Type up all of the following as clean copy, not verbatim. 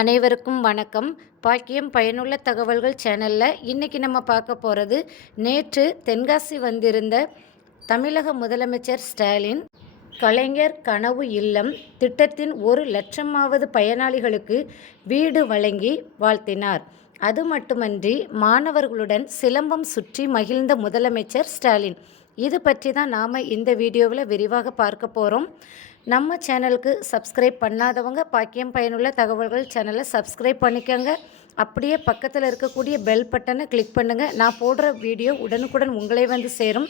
அனைவருக்கும் வணக்கம். பாக்கியம் பயனுள்ள தகவல்கள் சேனலில் இன்றைக்கி நம்ம பார்க்க போகிறது, நேற்று தென்காசி வந்திருந்த தமிழக முதலமைச்சர் ஸ்டாலின் கலைஞர் கனவு இல்லம் திட்டத்தின் 1,00,000வது பயனாளிகளுக்கு வீடு வழங்கி வாழ்த்தினார். அது மட்டுமன்றி மாணவர்களுடன் சிலம்பம் சுற்றி மகிழ்ந்த முதலமைச்சர் ஸ்டாலின். இது பற்றி தான் நாம் இந்த வீடியோவில் விரிவாக பார்க்க போகிறோம். நம்ம சேனலுக்கு சப்ஸ்கிரைப் பண்ணாதவங்க பாக்கியம் பயனுள்ள தகவல்கள் சேனலை சப்ஸ்கிரைப் பண்ணிக்கோங்க. அப்படியே பக்கத்தில் இருக்கக்கூடிய பெல் பட்டனை கிளிக் பண்ணுங்கள். நான் போடுற வீடியோ உடனுக்குடன் உங்களை வந்து சேரும்.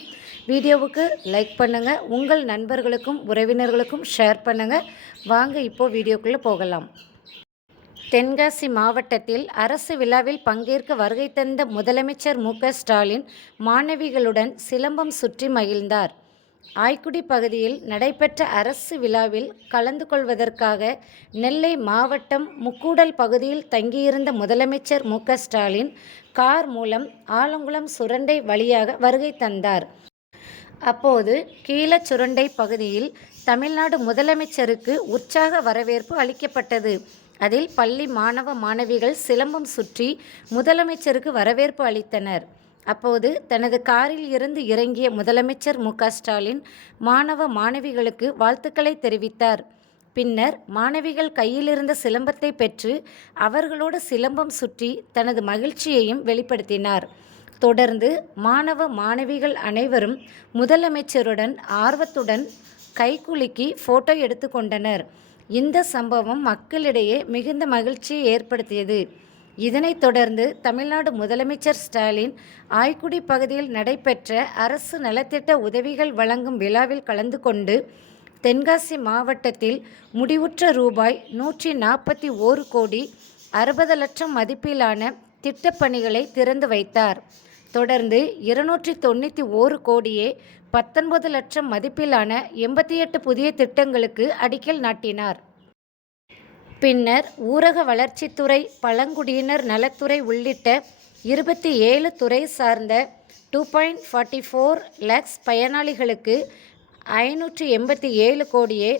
வீடியோவுக்கு லைக் பண்ணுங்கள், உங்கள் நண்பர்களுக்கும் உறவினர்களுக்கும் ஷேர் பண்ணுங்கள். வாங்க இப்போது வீடியோக்குள்ளே போகலாம். தென்காசி மாவட்டத்தில் அரசு விழாவில் பங்கேற்க வருகை தந்த முதலமைச்சர் மு.க.ஸ்டாலின் மாணவிகளுடன் சிலம்பம் சுற்றி மகிழ்ந்தார். ஆய்க்குடி பகுதியில் நடைபெற்ற அரசு விழாவில் கலந்து கொள்வதற்காக நெல்லை மாவட்டம் முக்கூடல் பகுதியில் தங்கியிருந்த முதலமைச்சர் மு.க.ஸ்டாலின் கார் மூலம் ஆலங்குளம் சுரண்டை வழியாக வருகை தந்தார். அப்போது கீழச்சுரண்டை பகுதியில் தமிழ்நாடு முதலமைச்சருக்கு உற்சாக வரவேற்பு அளிக்கப்பட்டது. அதில் பள்ளி மாணவ மாணவிகள் சிலம்பம் சுற்றி முதலமைச்சருக்கு வரவேற்பு அளித்தனர். அப்போது தனது காரில் இருந்து இறங்கிய முதலமைச்சர் மு.க.ஸ்டாலின் மாணவ மாணவிகளுக்கு வாழ்த்துக்களை தெரிவித்தார். பின்னர் மாணவிகள் கையில் இருந்த சிலம்பத்தை பெற்று அவர்களோடு சிலம்பம் சுற்றி தனது மகிழ்ச்சியையும் வெளிப்படுத்தினார். தொடர்ந்து மாணவ மாணவிகள் அனைவரும் முதலமைச்சருடன் ஆர்வத்துடன் கைகுலுக்கி போட்டோ எடுத்துக்கொண்டனர். இந்த சம்பவம் மக்களிடையே மிகுந்த மகிழ்ச்சியை ஏற்படுத்தியது. இதனைத் தொடர்ந்து தமிழ்நாடு முதலமைச்சர் ஸ்டாலின் ஆய்க்குடி பகுதியில் நடைபெற்ற அரசு நலத்திட்ட உதவிகள் வழங்கும் விழாவில் கலந்து கொண்டு தென்காசி மாவட்டத்தில் முடிவுற்ற ரூபாய் 141 கோடி 60 லட்சம் மதிப்பிலான திட்டப்பணிகளை திறந்து வைத்தார். தொடர்ந்து 291 கோடியே 19 லட்சம் மதிப்பிலான 88 புதிய திட்டங்களுக்கு அடிக்கல் நாட்டினார். பின்னர் ஊரக வளர்ச்சித்துறை, பழங்குடியினர் நலத்துறை உள்ளிட்ட 27 துறை சார்ந்த 2.44 lakhs பயனாளிகளுக்கு 587 கோடியே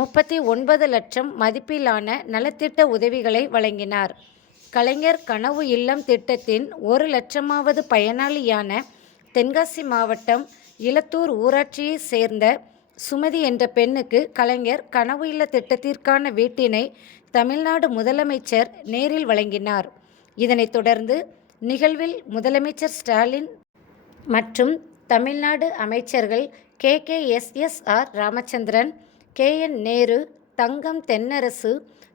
39 லட்சம் மதிப்பிலான நலத்திட்ட உதவிகளை வழங்கினார். கலைஞர் கனவு இல்லம் திட்டத்தின் 1,00,000வது பயனாளியான தென்காசி மாவட்டம் இலத்தூர் ஊராட்சியை சேர்ந்த சுமதி என்ற பெண்ணுக்கு கலைஞர் கனவு இல்ல திட்டத்திற்கான வீட்டினை தமிழ்நாடு முதலமைச்சர் நேரில் வழங்கினார். இதனைத் தொடர்ந்து நிகழ்வில் முதலமைச்சர் ஸ்டாலின் மற்றும் தமிழ்நாடு அமைச்சர்கள் KKSSR ராமச்சந்திரன், KN நேரு, தங்கம் தென்னரசு,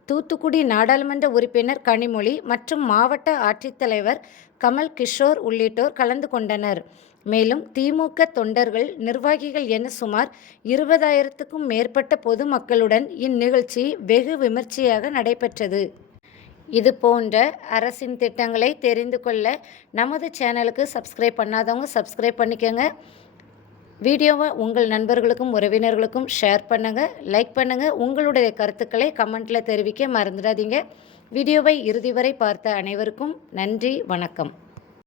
தூத்துக்குடி நாடாளுமன்ற உறுப்பினர் கனிமொழி மற்றும் மாவட்ட ஆட்சித்தலைவர் கமல் கிஷோர் உள்ளிட்டோர் கலந்து கொண்டனர். மேலும் திமுக தொண்டர்கள், நிர்வாகிகள் என சுமார் 20,000க்கும் மேற்பட்ட பொதுமக்களுடன் இந்நிகழ்ச்சி வெகு விமர்சையாக நடைபெற்றது. இது போன்ற அரசின் திட்டங்களை தெரிந்து கொள்ள நமது சேனலுக்கு சப்ஸ்கிரைப் பண்ணாதவங்க சப்ஸ்கிரைப் பண்ணிக்கோங்க. வீடியோவை உங்கள் நண்பர்களுக்கும் உறவினர்களுக்கும் ஷேர் பண்ணுங்கள், லைக் பண்ணுங்கள். உங்களுடைய கருத்துக்களை கமெண்ட்டில் தெரிவிக்க மறந்துடாதீங்க. வீடியோவை இறுதி வரை பார்த்த அனைவருக்கும் நன்றி, வணக்கம்.